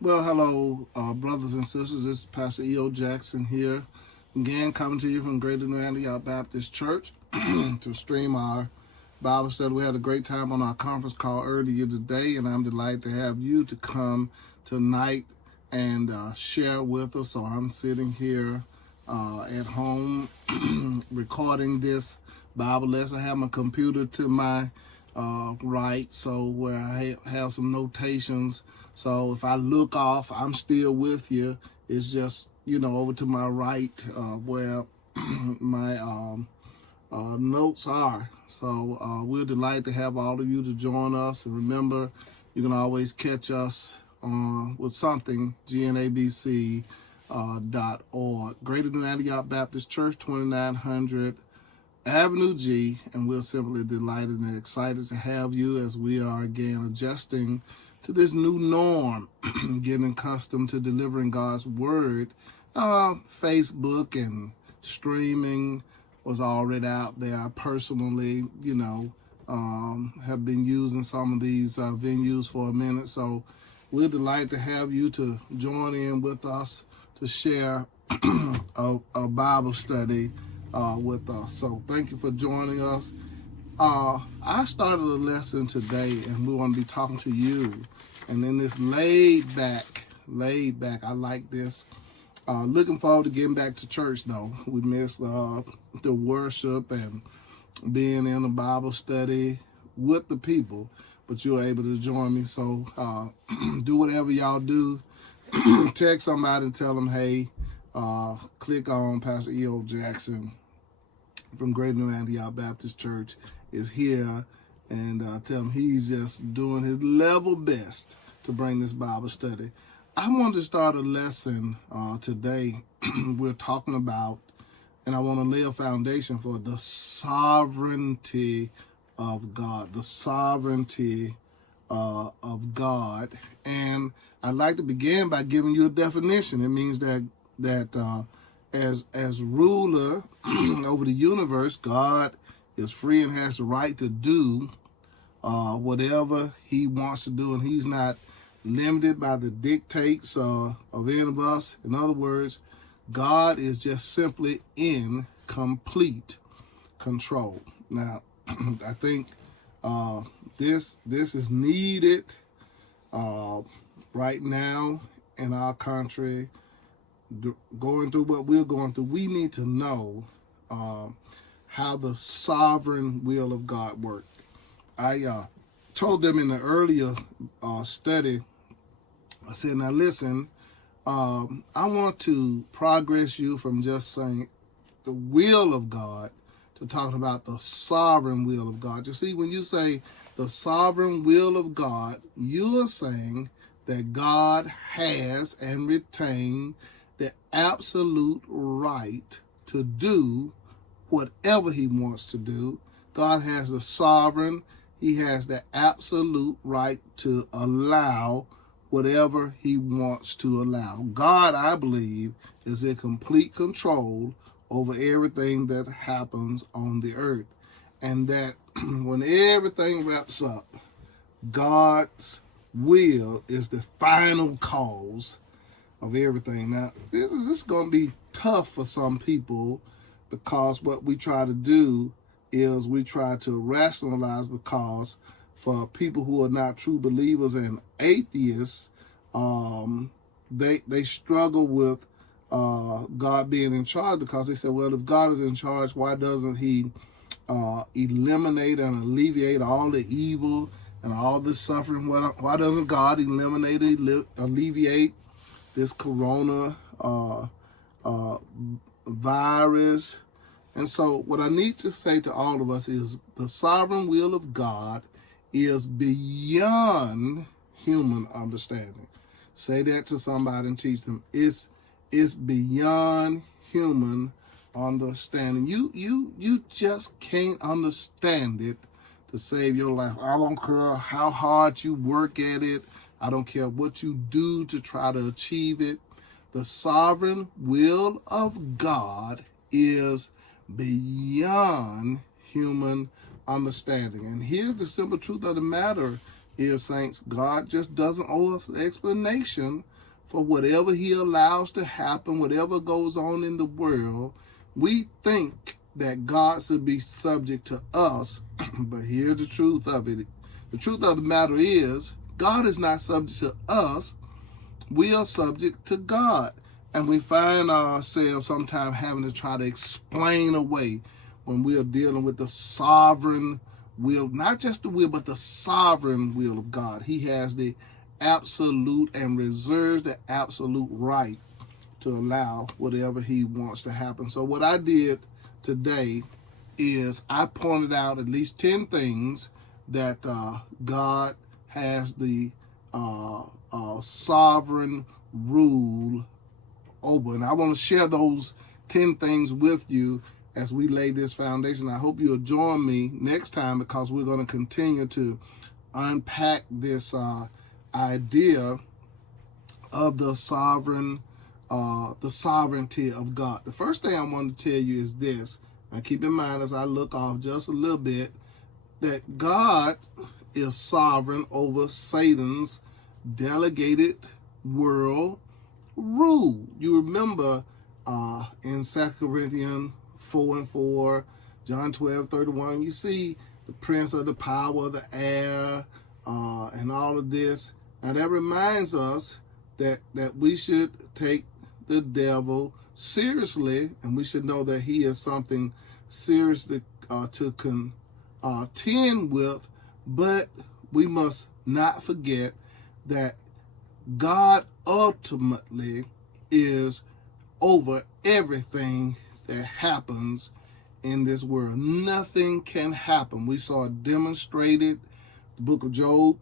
Well, hello, brothers and sisters. This is Pastor E.O. Jackson here, again coming to you from Greater New Antioch Baptist Church to stream our Bible study. We had a great time on our conference call earlier today, and I'm delighted to have you to come tonight and share with us. So I'm sitting here at home recording this Bible lesson. I have my computer to my right, so where I have some notations. So if I look off, I'm still with you. It's just, over to my right where my notes are. So we're delighted to have all of you to join us. And remember, you can always catch us with something, gnabc.org. Greater New Antioch Baptist Church, 2900 Avenue G, and we're simply delighted and excited to have you as we are again adjusting to this new norm, getting accustomed to delivering God's word. Facebook and streaming was already out there. I personally, have been using some of these venues for a minute, so we're delighted to have you to join in with us to share a Bible study with us. So thank you for joining us. I started a lesson today, and we want to be talking to you. And in this laid back, I like this. Looking forward to getting back to church, though. We missed the worship and being in a Bible study with the people, but you're able to join me. So do whatever y'all do. Text somebody and tell them, hey, click on Pastor E.O. Jackson from Greater New Antioch Baptist Church is here, and tell him he's just doing his level best to bring this Bible study. I want to start a lesson today. We're talking about, and I want to lay a foundation for the sovereignty of God, the sovereignty of God. And I'd like to begin by giving you a definition. It means that as ruler over the universe, God is free and has the right to do whatever he wants to do, and he's not limited by the dictates of any of us. In other words, God is just simply in complete control. Now, I think this is needed right now in our country. Going through what we're going through, we need to know how the sovereign will of God works. I told them in the earlier study, I said, now listen, I want to progress you from just saying the will of God to talking about the sovereign will of God. You see, when you say the sovereign will of God, you are saying that God has and retained the absolute right to do whatever he wants to do. God has the sovereign, he has the absolute right to allow whatever he wants to allow. God, I believe, is in complete control over everything that happens on the earth. And that when everything wraps up, God's will is the final cause of everything. Now, this is going to be tough for some people, because what we try to do is we try to rationalize, because for people who are not true believers and atheists, they struggle with God being in charge, because they say, well, if God is in charge, why doesn't he eliminate and alleviate all the evil and all the suffering? Why doesn't God eliminate and alleviate this corona virus? And so what I need to say to all of us is the sovereign will of God is beyond human understanding. Say that to somebody and teach them. It's beyond human understanding. You just can't understand it to save your life. I don't care how hard you work at it. I don't care what you do to try to achieve it. The sovereign will of God is beyond human understanding. And here's the simple truth of the matter Here, saints, God just doesn't owe us an explanation for whatever he allows to happen, whatever goes on in the world. We think that God should be subject to us, but here's the truth of it. The truth of the matter is, God is not subject to us. We are subject to God. And we find ourselves sometimes having to try to explain away when we are dealing with the sovereign will, not just the will, but the sovereign will of God. He has the absolute and reserves the absolute right to allow whatever he wants to happen. So what I did today is I pointed out at least 10 things that God has the sovereign rule over. And I want to share those 10 things with you as we lay this foundation. I hope you'll join me next time, because we're going to continue to unpack this idea of the sovereignty of God. The first thing I want to tell you is this. Now keep in mind, as I look off just a little bit, that God is sovereign over Satan's delegated world rule. You remember in 2 Corinthians 4:4, John 12:31, you see the prince of the power of the air and all of this. Now that reminds us that we should take the devil seriously, and we should know that he is something serious to contend with, but we must not forget that God ultimately is over everything that happens in this world. Nothing can happen. We saw it demonstrated. The book of Job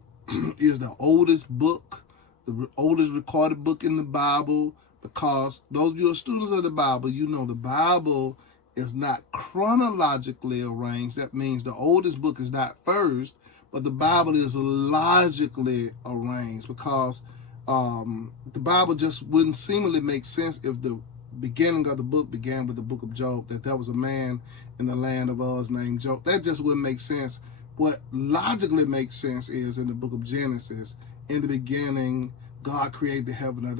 is the oldest book, the oldest recorded book in the Bible, because those of you who are students of the Bible, you know the Bible is not chronologically arranged. That means the oldest book is not first, but the Bible is logically arranged, because the Bible just wouldn't seemingly make sense if the beginning of the book began with the book of Job, that there was a man in the land of Uz named Job. That just wouldn't make sense. What logically makes sense is in the book of Genesis, in the beginning, God created the heaven and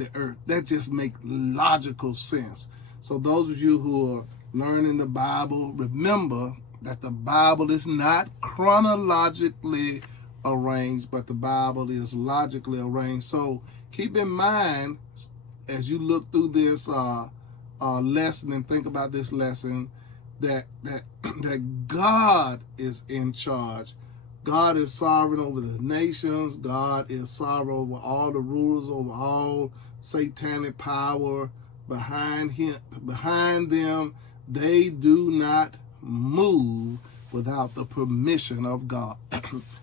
the earth. That just makes logical sense. So those of you who are learning the Bible, remember that the Bible is not chronologically arranged, but the Bible is logically arranged. So keep in mind, as you look through this lesson and think about this lesson, that God is in charge. God is sovereign over the nations. God is sovereign over all the rulers, over all satanic power behind him, behind them. They do not move without the permission of God.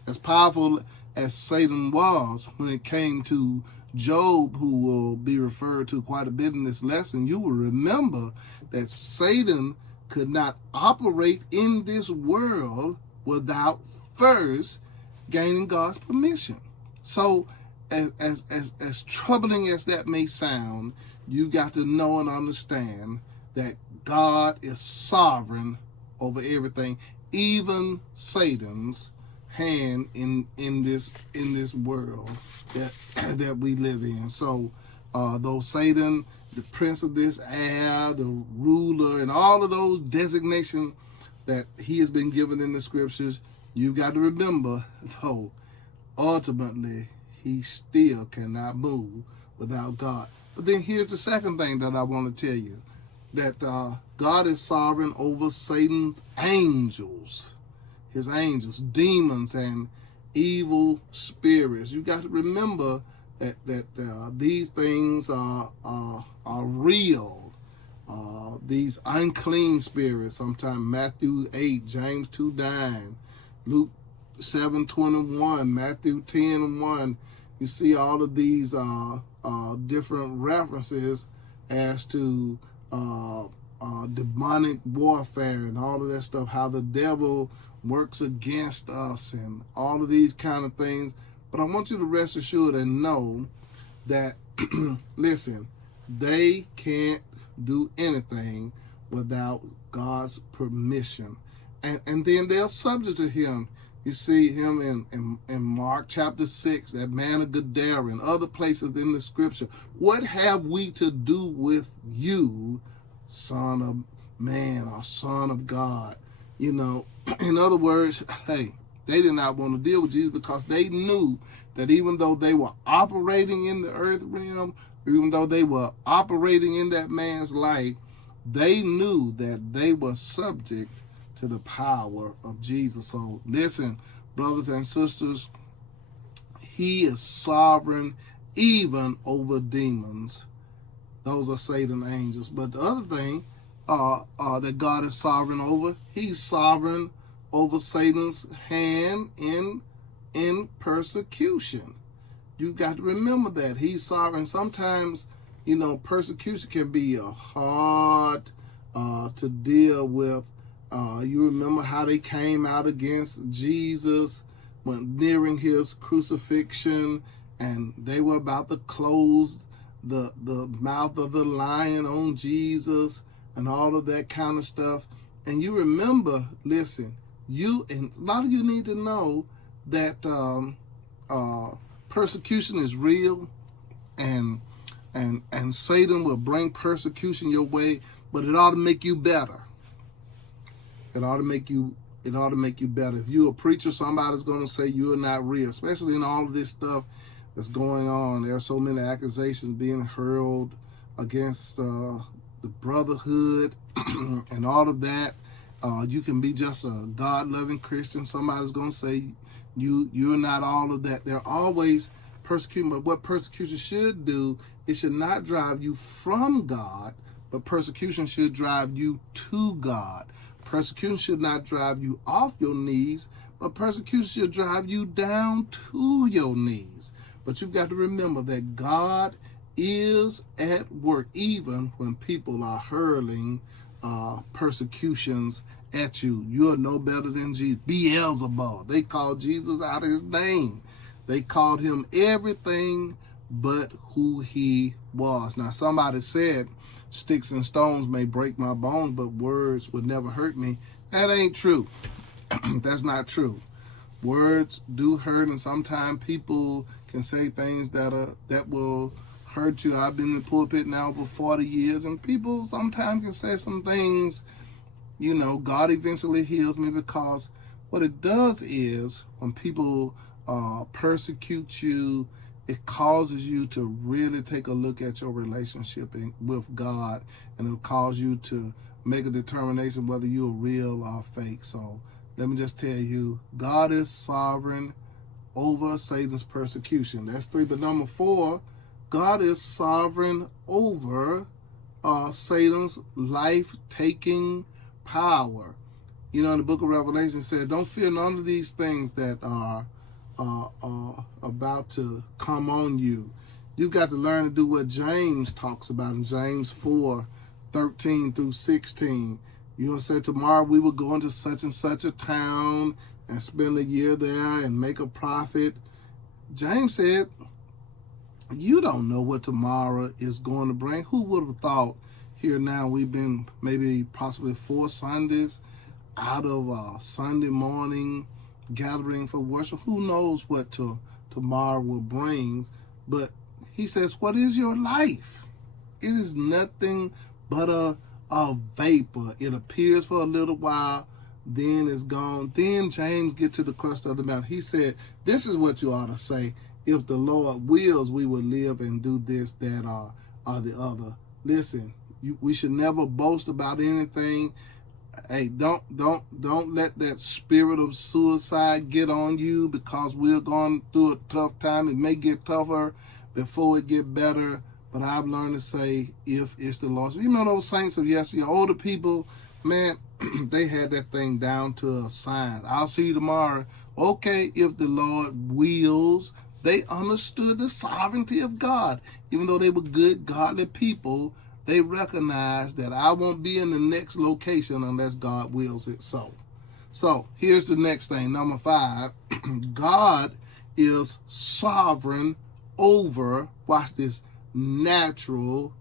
As powerful as Satan was when it came to Job, who will be referred to quite a bit in this lesson, you will remember that Satan could not operate in this world without first gaining God's permission. So as troubling as that may sound, you've got to know and understand that God is sovereign over everything, even Satan's hand in this world that we live in. So though Satan, the prince of this air, the ruler, and all of those designations that he has been given in the scriptures, you've got to remember, though, ultimately, he still cannot move without God. But then here's the second thing that I want to tell you, that God is sovereign over Satan's angels, his angels, demons, and evil spirits. You got to remember that these things are real. These unclean spirits, sometimes Matthew 8, James 2:9, Luke 7:21, Matthew 10:1. You see all of these different references as to demonic warfare and all of that stuff, how the devil works against us and all of these kind of things. But I want you to rest assured and know that, listen, they can't do anything without God's permission. And then they're subject to him. You see him in Mark chapter 6, that man of Gadara, and other places in the scripture. What have we to do with you, son of man or son of God? You know, in other words, hey, they did not want to deal with Jesus because they knew that even though they were operating in the earth realm, even though they were operating in that man's life, they knew that they were subject to the power of Jesus. So listen, brothers and sisters, he is sovereign even over demons. Those are Satan angels. But the other thing that God is sovereign over, he's sovereign over Satan's hand in persecution. You got to remember that he's sovereign. Sometimes, you know, persecution can be hard to deal with. You remember how they came out against Jesus when nearing his crucifixion, and they were about to close the mouth of the lion on Jesus and all of that kind of stuff. And you remember, listen, and a lot of you need to know that persecution is real, and Satan will bring persecution your way, but it ought to make you better. It ought to make you better. If you're a preacher, somebody's going to say you're not real, especially in all of this stuff that's going on. There are so many accusations being hurled against the brotherhood and all of that. You can be just a God-loving Christian. Somebody's going to say you're not all of that. They're always persecuting, but what persecution should do, it should not drive you from God, but persecution should drive you to God. Persecution should not drive you off your knees, but persecution should drive you down to your knees. But you've got to remember that God is at work even when people are hurling persecutions at you. You're no better than Jesus. Beelzebub. They called Jesus out of his name. They called him everything but who he was. Now, somebody said, sticks and stones may break my bones, but words would never hurt me. That ain't true. That's not true. Words do hurt, and sometimes people can say things that will hurt you. I've been in the pulpit now for 40 years, and people sometimes can say some things, you know. God eventually heals me, because what it does is when people persecute you, it causes you to really take a look at your relationship with God, and it'll cause you to make a determination whether you're real or fake. So let me just tell you, God is sovereign over Satan's persecution. That's 3. But number 4, God is sovereign over Satan's life-taking power. You know, in the book of Revelation, it said, don't fear none of these things that are about to come on you. You've got to learn to do what James talks about in James 4:13 through 16. You know, say tomorrow we will go into such and such a town and spend a year there and make a profit. James said, you don't know what tomorrow is going to bring. Who would have thought? Here now we've been maybe possibly 4 Sundays out of Sunday morning gathering for worship. Who knows what tomorrow will bring? But he says, what is your life? It is nothing but a vapor. It appears for a little while, then it's gone. Then James get to the crust of the matter. He said, this is what you ought to say. If the Lord wills, we will live and do this, that, or the other. Listen, we should never boast about anything. Hey, don't let that spirit of suicide get on you, because we're going through a tough time. It may get tougher before it get better, but I've learned to say, if it's the Lord. You know those saints of yesterday, older people, man, they had that thing down to a science. I'll see you tomorrow. Okay, if the Lord wills. They understood the sovereignty of God. Even though they were good, godly people, they recognized that I won't be in the next location unless God wills it so. So here's the next thing. Number 5, God is sovereign over, watch this, natural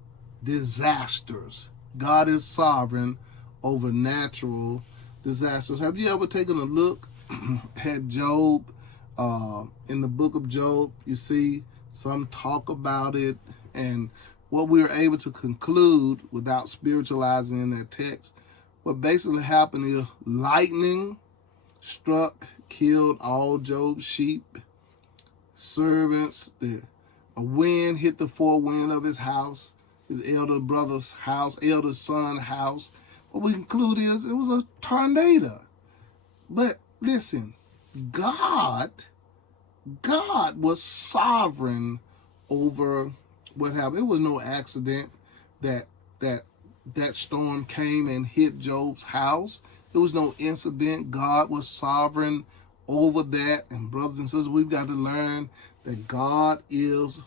disasters. God is sovereign over natural disasters. Have you ever taken a look had Job. In the book of Job, you see some talk about it, and what we were able to conclude without spiritualizing in that text, what basically happened is lightning struck, killed all Job's sheep, servants. A wind hit the forewind of his house, his elder brother's house, elder son's house. What we conclude is it was a tornado. But listen, God was sovereign over what happened. It was no accident that storm came and hit Job's house. It was no incident. God was sovereign over that. And brothers and sisters, we've got to learn that God is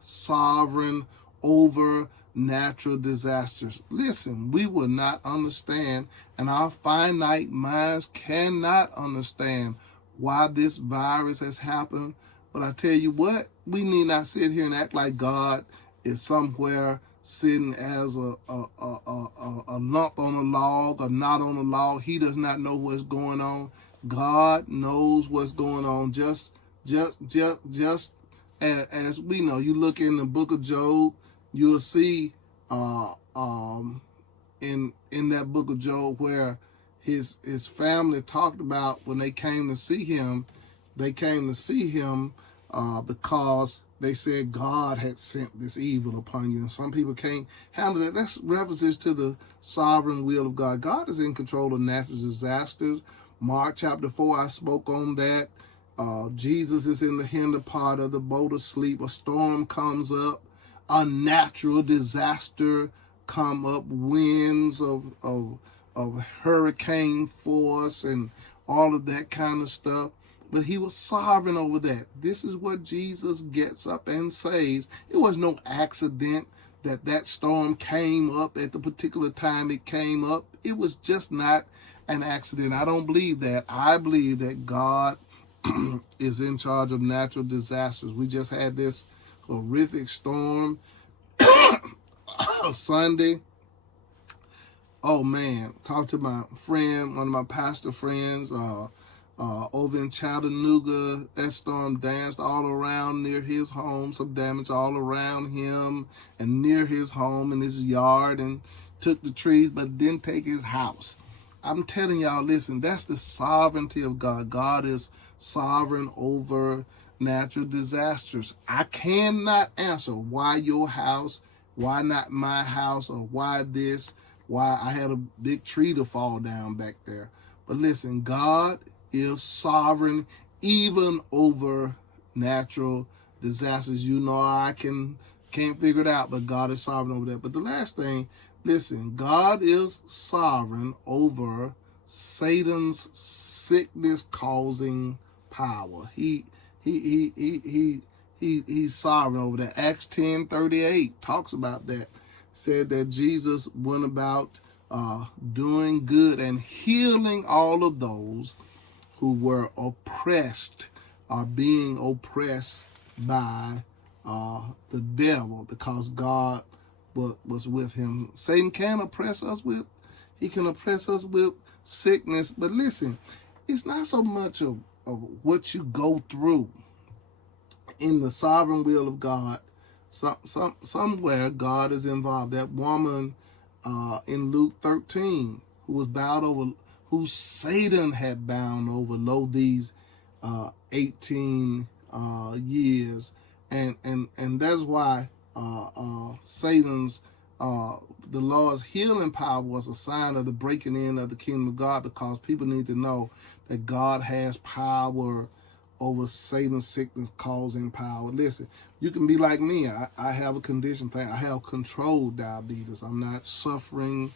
sovereign over natural disasters. Listen, we will not understand, and our finite minds cannot understand why this virus has happened. But I tell you what, we need not sit here and act like God is somewhere sitting as a lump on a log or not on a log. He does not know what's going on. God knows what's going on. Just as we know. You look in the book of Job, you'll see in that book of Job where his family talked about when they came to see him. They came to see him because they said God had sent this evil upon you. And some people can't handle that. That's references to the sovereign will of God. God is in control of natural disasters. Mark chapter 4, I spoke on that. Jesus is in the hinder part of the boat asleep. A storm comes up. A natural disaster come up. Winds of hurricane force and all of that kind of stuff. But he was sovereign over that. This is what Jesus gets up and says. It was no accident that storm came up at the particular time it came up. It was just not an accident. I don't believe that. I believe that God is in charge of natural disasters. We just had this horrific storm Sunday. Oh man, talked to my friend, one of my pastor friends, over in Chattanooga. That storm danced all around near his home, some damage all around him and near his home and his yard, and took the trees, but didn't take his house. I'm telling y'all, listen, that's the sovereignty of God. God is sovereign over natural disasters. I cannot answer why your house, why not my house, or why this, why I had a big tree to fall down back there. But listen, God is sovereign even over natural disasters. You know, I can't figure it out, but God is sovereign over that. But the last thing, listen, God is sovereign over Satan's sickness causing power. He's sovereign over that. Acts 10:38 talks about that. Said that Jesus went about doing good and healing all of those who were oppressed or being oppressed by the devil, because God was with him. Satan can oppress us with, he can oppress us with sickness. But listen, it's not so much of what you go through. In the sovereign will of God, somewhere God is involved. That woman in Luke 13 who was bound over, who Satan had bound over these 18 years, and that's why Satan's the Lord's healing power was a sign of the breaking in of the kingdom of God, because people need to know that God has power over Satan's sickness causing power. Listen, you can be like me. I have a condition thing. I have controlled diabetes. I'm not suffering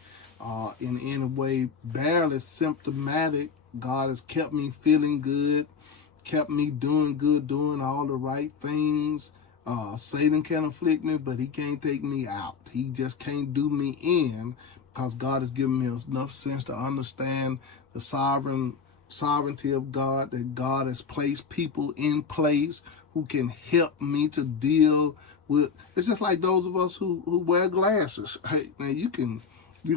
in any way, barely symptomatic. God has kept me feeling good, kept me doing good, doing all the right things. Satan can afflict me, but he can't take me out. He just can't do me in, because God has given me enough sense to understand the sovereignty of God, that God has placed people in place who can help me to deal with. It's just like those of us who wear glasses. Hey, now you can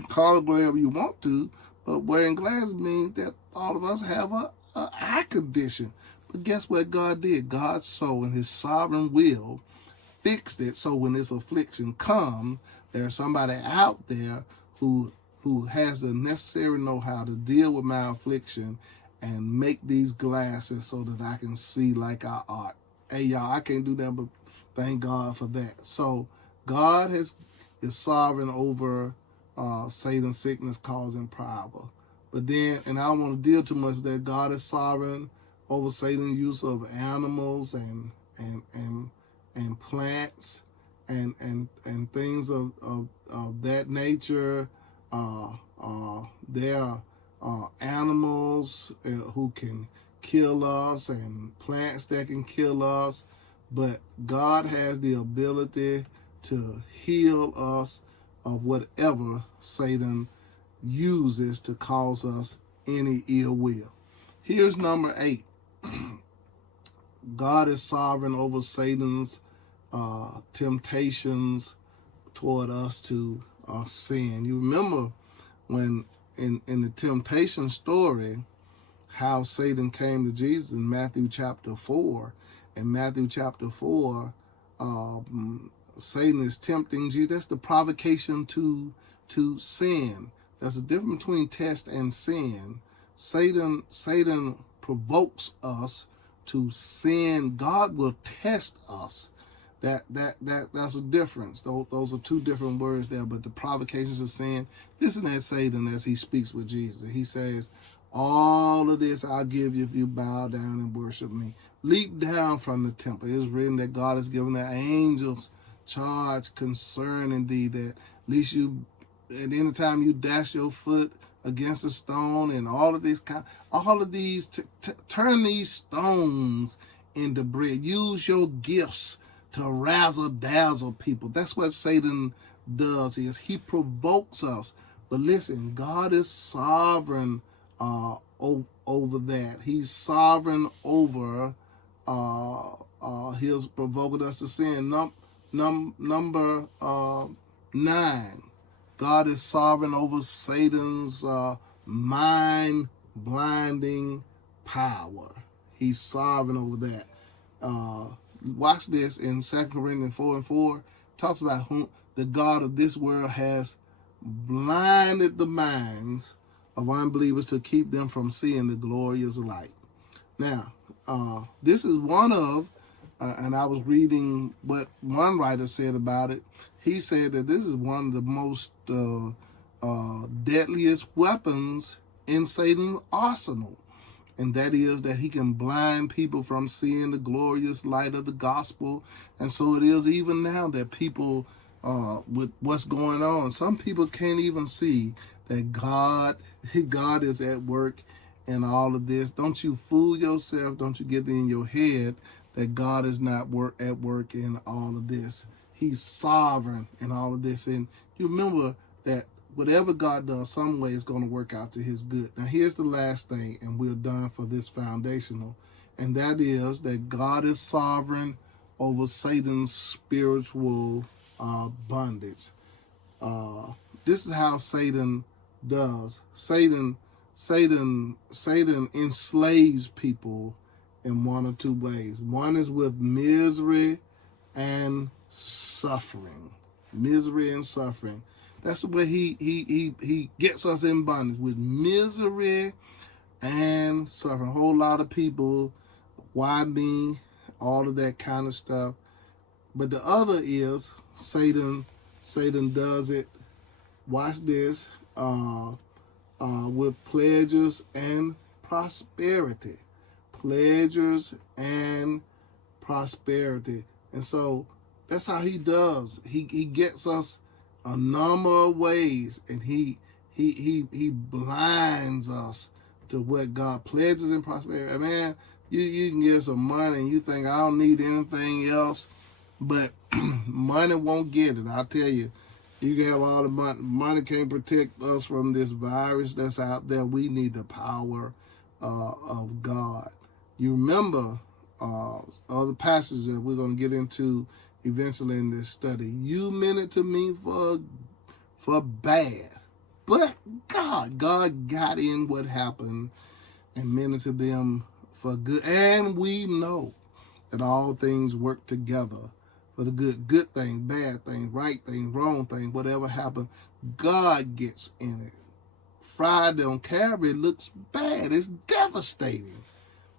call it whatever you want to, but wearing glasses means that all of us have an eye condition. But guess what God did? God so in his sovereign will fixed it so when this affliction comes, there's somebody out there who has the necessary know-how to deal with my affliction and make these glasses so that I can see like I ought. Hey y'all, I can't do that, but thank God for that. So God is sovereign over Satan's sickness causing power. But then, and I don't want to deal too much with that, God is sovereign over Satan's use of animals and plants and things of that nature. There are animals who can kill us and plants that can kill us, but God has the ability to heal us of whatever Satan uses to cause us any ill will. Here's number 8. God is sovereign over Satan's temptations toward us to sin. You remember when in the temptation story, how Satan came to Jesus in Matthew chapter 4. In Matthew chapter 4, Satan is tempting Jesus. That's the provocation to sin. There's a difference between test and sin. Satan provokes us to sin. God will test us. That's a difference. Those are two different words there, but the provocations of sin. Listen at Satan as he speaks with Jesus. He says, all of this I'll give you if you bow down and worship me. Leap down from the temple. It is written that God has given the angels charge concerning thee, that at least you, at any time you dash your foot against a stone, and all of these, turn these stones into bread. Use your gifts to razzle dazzle people. That's what Satan does, is he provokes us. But listen, God is sovereign over that. He's sovereign over his provoking us to sin. Number 9, God is sovereign over Satan's mind-blinding power. He's sovereign over that. Watch this in 2 Corinthians 4:4. Talks about whom the God of this world has blinded the minds of unbelievers to keep them from seeing the glorious light. Now, this is one of, and I was reading what one writer said about it. He said that this is one of the most deadliest weapons in Satan's arsenal. And that is that he can blind people from seeing the glorious light of the gospel. And so it is even now that people, with what's going on, some people can't even see that God is at work in all of this. Don't you fool yourself. Don't you get in your head that God is not at work in all of this. He's sovereign in all of this. And you remember that whatever God does, some way it's going to work out to his good. Now, here's the last thing, and we're done for this foundational, and that is that God is sovereign over Satan's spiritual bondage. This is how Satan does. Satan enslaves people in one or two ways. One is with misery and suffering. Misery and suffering. That's the way he gets us in bondage, with misery and suffering. A whole lot of people, why me, all of that kind of stuff. But the other is Satan does it, watch this, with pleasures and prosperity. Pleasures and prosperity. And so that's how he does. He gets us a number of ways, and he blinds us to what God pledges in prosperity. Man, you can get some money and you think I don't need anything else, but money won't get it. I'll tell you, you can have all the money. Money can't protect us from this virus that's out there. We need the power of God. You remember other passages that we're going to get into eventually in this study. You meant it to me for bad, but God got in what happened and many to them for good. And we know that all things work together for the good things, bad things, right things, wrong things, whatever happened, God gets in it. Friday on Calvary looks bad. It's devastating.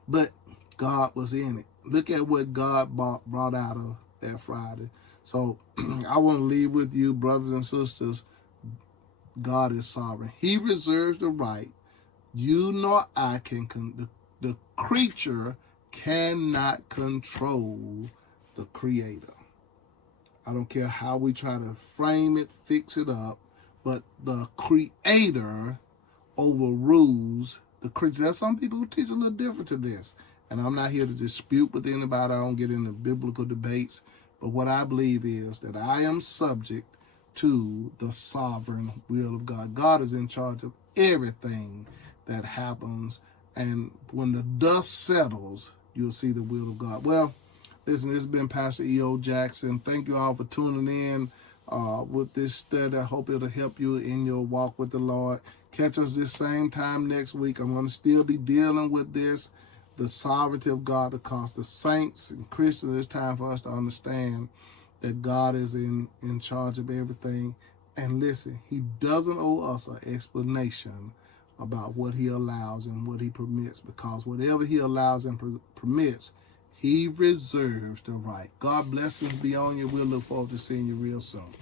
But God was in it. Look at what God brought out of that Friday. So I want to leave with you, brothers and sisters, God is sovereign. He reserves the right. You nor I can, the creature cannot control the creator. I don't care how we try to frame it, fix it up, but the creator overrules the creature. There's some people who teach a little different to this. And I'm not here to dispute with anybody. I don't get into biblical debates. But what I believe is that I am subject to the sovereign will of God. God is in charge of everything that happens. And when the dust settles, you'll see the will of God. Well, listen, this has been Pastor E.O. Jackson. Thank you all for tuning in with this study. I hope it'll help you in your walk with the Lord. Catch us this same time next week. I'm going to still be dealing with this, the sovereignty of God, because the saints and Christians, it's time for us to understand that God is in charge of everything. And listen, he doesn't owe us an explanation about what he allows and what he permits, because whatever he allows and permits, he reserves the right. God blessings be on you. We'll look forward to seeing you real soon.